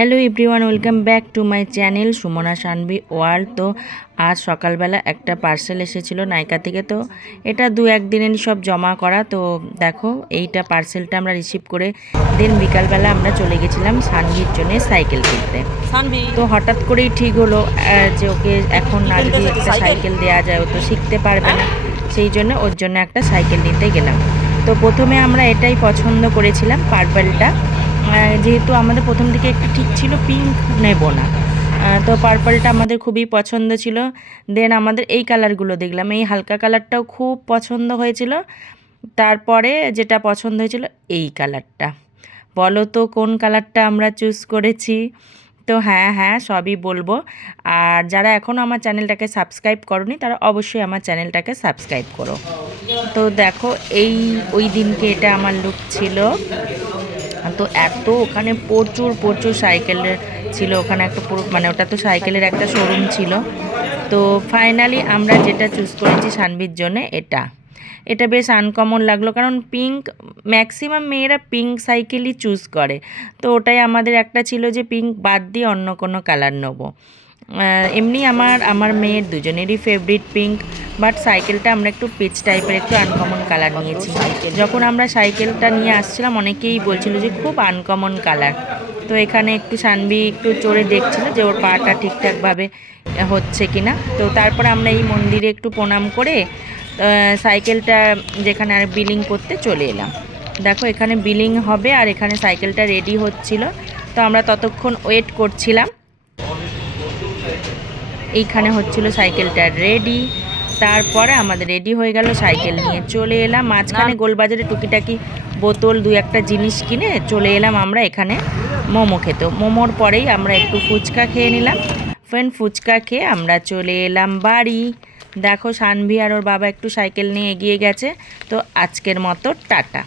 Hello everyone, welcome back to my channel Sumana Sanvi world. তো আজ সকালবেলা একটা পার্সেল এসেছিলো নাইকা থেকে। তো এটা 2-1 দিনেরই সব জমা করা। তো দেখো এইটা পার্সেলটা আমরা রিসিভ করে দেন বিকালবেলা আমরা চলে গেছিলাম সানভির জন্য সাইকেল কিনতে। তো হঠাৎ করেই ঠিক হলো যে ওকে এখন না যদি একটা সাইকেল দেওয়া যায়, ও তো শিখতে পারবে না, সেই জন্য ওর জন্য একটা সাইকেল নিতে গেলাম। তো প্রথমে আমরা এটাই পছন্দ করেছিলাম, পার্পলটা। যেহেতু আমাদের প্রথম দিকে একটু ঠিক ছিল পিঙ্ক নেব না, তো পার্পলটা আমাদের খুবই পছন্দ ছিল। দেন আমাদের এই কালারগুলো দেখলাম, এই হালকা কালারটাও খুব পছন্দ হয়েছিল। তারপরে যেটা পছন্দ হয়েছিল এই কালারটা। বলো তো কোন কালারটা আমরা চুজ করেছি? তো হ্যাঁ সবই বলবো। আর যারা এখনও আমার চ্যানেলটাকে সাবস্ক্রাইব করোনি তারা অবশ্যই আমার চ্যানেলটাকে সাবস্ক্রাইব করো। তো দেখো ওই দিনকে এটা আমার লুক ছিল। তো এত ওখানে প্রচুর সাইকেলের ছিল, ওখানে একটা পুরো মানে ওটা তো সাইকেলের একটা শোরুম ছিল। তো ফাইনালি আমরা যেটা চুজ করেছি সানভির জন্যে এটা বেশ আনকমন লাগলো, কারণ পিঙ্ক ম্যাক্সিমাম মেয়েরা পিঙ্ক সাইকেলই চুজ করে। তো ওটাই আমাদের একটা ছিল যে পিঙ্ক বাদ দিয়ে অন্য কোনো কালার নেবো। এমনি আমার মেয়ের দুজনেরই ফেভারিট পিঙ্ক, বাট সাইকেলটা আমরা একটু পিচ টাইপের একটু আনকমন কালার নিয়েছি। যখন আমরা সাইকেলটা নিয়ে আসছিলাম অনেকেই বলছিল যে খুব আনকমন কালার। তো এখানে একটু সানভি একটু চড়ে দেখছিল যে ওর পাটা ঠিকঠাকভাবে হচ্ছে কিনা। তো তারপরে আমরা এই মন্দিরে একটু প্রণাম করে সাইকেলটা যেখানে আর বিলিং করতে চলে এলাম। দেখো এখানে বিলিং হবে আর এখানে সাইকেলটা রেডি হচ্ছিল। তো আমরা ততক্ষণ ওয়েট করছিলাম। এইখানে হচ্ছিল সাইকেলটা রেডি। তারপরে আমাদের রেডি হয়ে গেল, সাইকেল নিয়ে চলে এলাম। মাঝখানে গোলবাজারে টুকিটাকি বোতল 2-1টা জিনিস কিনে চলে এলাম আমরা এখানে মোমো খেতে। মোমোর পরেই আমরা একটু ফুচকা খেয়ে নিলাম। ফুচকা খেয়ে আমরা চলে এলাম বাড়ি। দেখো সানভি আর ওর বাবা একটু সাইকেল নিয়ে এগিয়ে গেছে। তো আজকের মতো টাটা।